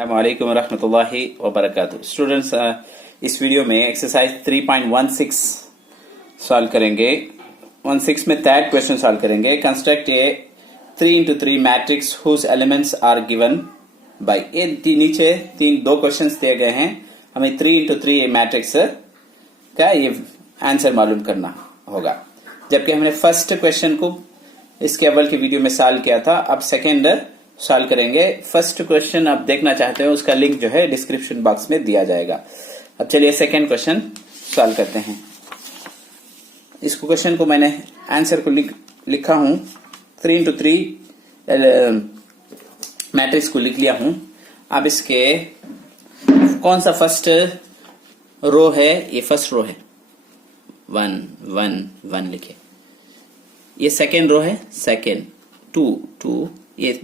अस्सलामुअलैकुम वरहमतुल्लाहि वबरकातुहू। स्टूडेंट्स, इस वीडियो में एक्सरसाइज 3.16 सॉल्व करेंगे। 16 में थर्ड क्वेश्चन सॉल्व करेंगे। Construct a 3x3 matrix whose elements are given by. ये नीचे दो क्वेश्चंस दिए गए हैं, हमें 3x3 मैट्रिक्स का ये आंसर मालूम करना होगा। जबकि हमने फर्स्ट क्वेश्चन को इसके अव्वल की वीडियो में सॉल्व किया था, अब सेकेंड सॉल्व करेंगे। फर्स्ट क्वेश्चन आप देखना चाहते हो उसका लिंक जो है डिस्क्रिप्शन बॉक्स में दिया जाएगा। अब चलिए सेकेंड क्वेश्चन सॉल्व करते हैं। इस क्वेश्चन को मैंने आंसर को लिखा हूं, 3x3 मैट्रिक्स को लिख लिया हूं। अब इसके कौन सा फर्स्ट रो है, ये फर्स्ट रो है, 1 1 1 लिखे। ये सेकेंड रो है, सेकेंड 2 2। ये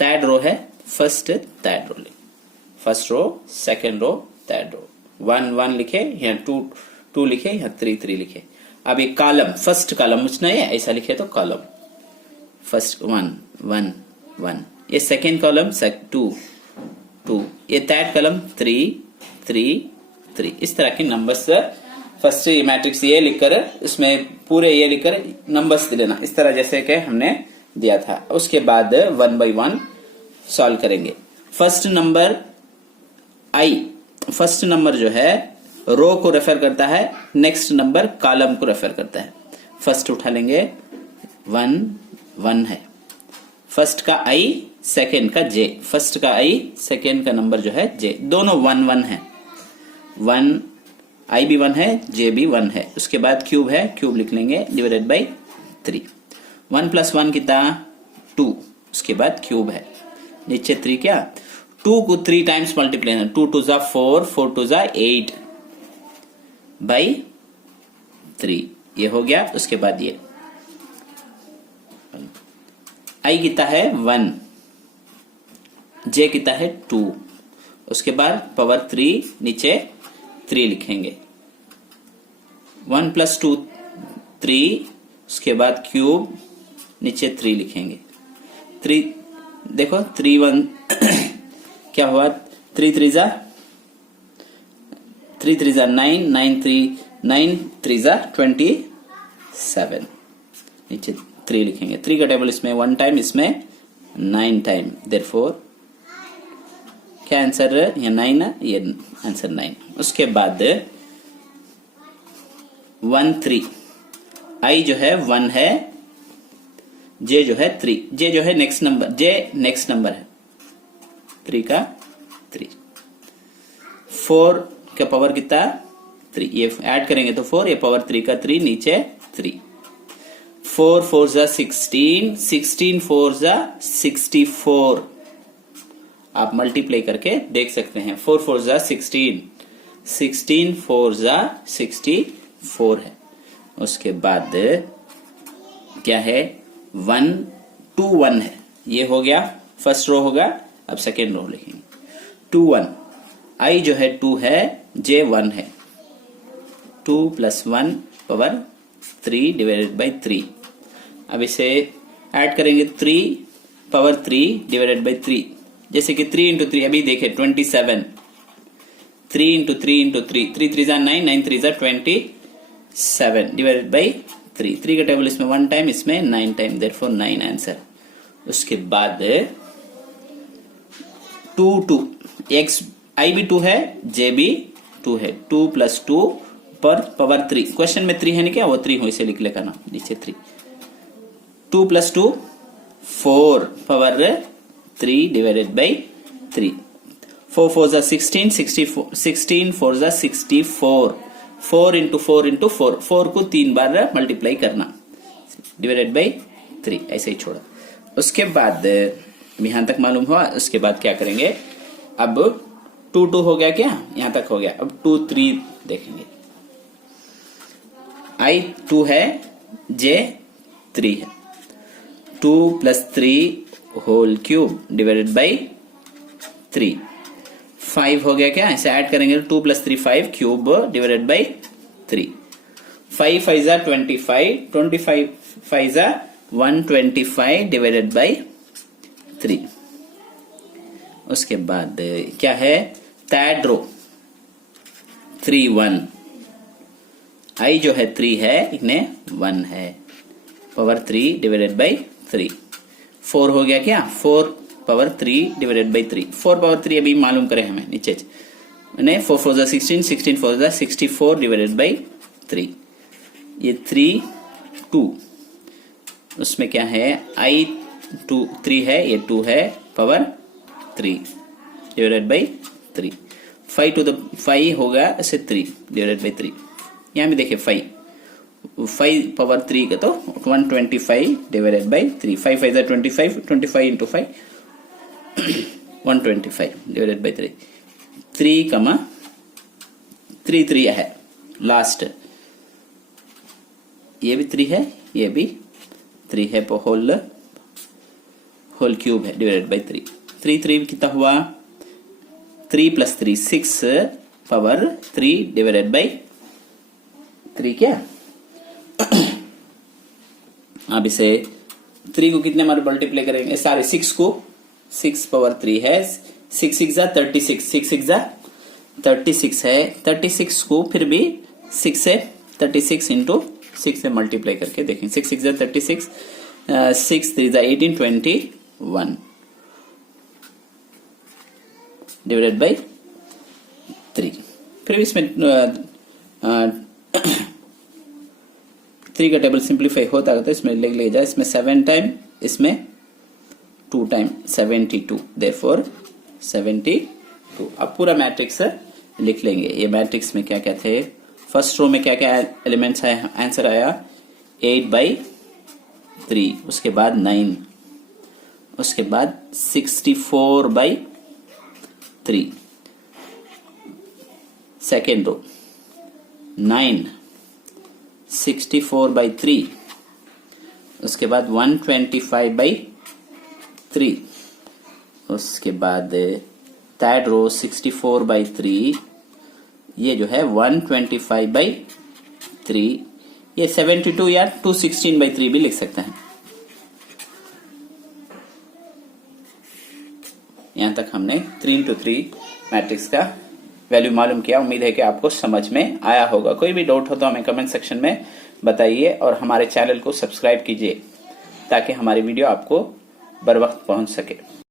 थर्ड रो है, फर्स्ट थर्ड रो लिखे। First row, second row, third row. 1 1 लिखे, यहाँ 2 2 लिखे, यहाँ 3 3 लिखे। अब ये कॉलम, फर्स्ट कॉलम मुझना है, ऐसा लिखे तो कॉलम फर्स्ट 1 1 1। ये सेकेंड कॉलम 2 2। ये थर्ड कॉलम 3 3 3। इस तरह के नंबर्स फर्स्ट मैट्रिक्स ये लिखकर इसमें पूरे ये लिखकर नंबर्स लेना, इस तरह जैसे कि हमने दिया था। उसके बाद 1 by 1 सॉल्व करेंगे। फर्स्ट नंबर आई, फर्स्ट नंबर जो है रो को रेफर करता है, नेक्स्ट नंबर कॉलम को रेफर करता है। फर्स्ट उठा लेंगे, 1 1 है। फर्स्ट का आई, सेकेंड का जे। फर्स्ट का आई, सेकेंड का नंबर जो है जे, दोनों 1 1 है। 1 आई भी 1 है, जे भी 1 है। उसके बाद क्यूब है, क्यूब लिख लेंगे, डिवाइडेड बाई 3। 1 + 1 कितना 2। उसके बाद क्यूब है, नीचे 3 क्या 2 को 3 टाइम्स मल्टीप्लाई करना, 2 2 = 4 4 2 = 8 बाई 3। ये हो गया। उसके बाद ये आई कितना है 1, जे कितना है 2। उसके बाद पावर 3, नीचे 3 लिखेंगे। 1 + 2 3। उसके बाद क्यूब, नीचे 3 लिखेंगे। 3 देखो 3 1 क्या हुआ, 3 3 = 9 9 3 = 27। नीचे 3 लिखेंगे। 3 का टेबल इसमें 1 टाइम, इसमें 9 टाइम। देयरफॉर क्या आंसर है, ये 9 है, ये आंसर 9। उसके बाद 1 3। आई जो है 1 है, जे जो है 3। जे जो है नेक्स्ट नंबर, जे नेक्स्ट नंबर है, 3 का 3। 4 का पावर कितना 3, ये ऐड करेंगे तो 4, ये पावर 3 का 3, नीचे 3। 4 4 = 16 16 4 = 64। आप मल्टीप्लाई करके देख सकते हैं। 4 4 = 16 16 4 = 64 है। उसके बाद क्या है, 1 2 1 है। ये हो गया, फर्स्ट रो होगा। अब सेकेंड रो लिखेंगे, 2 1। आई जो है 2 है, जे 1 है। 2 + 1 पावर 3 डिवाइडेड बाई 3। अब इसे ऐड करेंगे, 3 पावर 3 डिवाइडेड बाई 3। जैसे कि 3 × 3 अभी देखे 27। 3 × 3 × 3 3 3 = 9 9 3 = 27 डिवाइडेड बाई 3। 3 का टेबल इसमें 1 टाइम, इसमें 9 टाइम। Therefore 9 answer. उसके बाद 2 2। एक्स आई भी 2 है, जे भी 2 है। 2 + 2 पर पावर 3। क्वेश्चन में 3 है नहीं क्या, वो 3 हो, इसे लिख लेगा ना, नीचे 3। 2 + 2 4 पावर 3 डिवाइडेड बाई 3। 4 4 = 16 64 16 4 = 64। 4 × 4 × 4 4 को 3 बार मल्टीप्लाई करना, डिवाइडेड बाई 3, ऐसे ही छोड़ा। उसके बाद यहां तक मालूम हुआ। उसके बाद क्या करेंगे, अब 2 2 हो गया क्या, यहां तक हो गया। अब 2 3 देखेंगे। आई 2 है, जे 3 है। 2 + 3 होल क्यूब डिवाइडेड बाई 3। 5 हो गया क्या, ऐसे ऐड करेंगे। 2 + 3 5 cube divided by 3। 5 5 = 25 25 5 = 125 divided by 3। उसके बाद क्या है, थर्ड रो 3 1, आई जो है 3 है, इन्हें 1 है, पावर 3 डिवाइडेड बाई 3, 4 हो गया क्या, 4 पावर 3 डिवाइडेड बाई 3, 4 पावर 3 अभी मालूम करें हमें नीचे, 4 4 16, 16 4 64 डिवाइडेड बाई 3, ये 3 2, उसमें क्या है, आई 2 3 है, ये 2 है, power 3 divided by 3, 5 to the 5 होगा ऐसे 3 डिवाइडेड बाई 3, यहाँ भी देखिए 5 पावर 3 का तो 125 divided by 3, 5 5 25, 25 into 5 125 divided by 3, 3 कमा 3 3 है लास्ट, ये भी 3 है, ये भी 3 है, होल क्यूब है डिवाइडेड बाई 3, 3 3 कितना हुआ, 3 प्लस 3 6 पावर 3 डिवाइडेड बाई 3 क्या। अब इसे 3 को कितने बार मल्टीप्लाई करेंगे, सारे 6 को, 6 पावर 3 है, 6 6 जा 36, 6 6 जा 36 है, 36 को फिर भी 6 से 36 इंटू 6 से मल्टीप्लाई करके देखें, 6 6 जा 36, 6 3 जा 18 21 डिवाइडेड बाई 3, फिर इसमें 3 का टेबल सिंप्लीफाई होता है तो इसमें लिख लिया जाए, इसमें 7 टाइम, इसमें 2 टाइम 72, देयरफॉर 72। अब पूरा मैट्रिक्स लिख लेंगे, ये मैट्रिक्स में क्या क्या थे, फर्स्ट रो में क्या क्या एलिमेंट्स आया, आंसर आया 8/3, उसके बाद 9, उसके बाद 64/3, सेकेंड रो 9 64/3, उसके बाद 125/3, उसके बाद थर्ड रो 64/3, ये जो है 125/3, ये 72 या 216/3 भी लिख सकते हैं। यहां तक हमने 3 into 3 मैट्रिक्स का वैल्यू मालूम किया। उम्मीद है कि आपको समझ में आया होगा। कोई भी डाउट हो तो हमें कमेंट सेक्शन में बताइए और हमारे चैनल को सब्सक्राइब कीजिए ताकि हमारी वीडियो आपको बर वक्त पहुंच सके।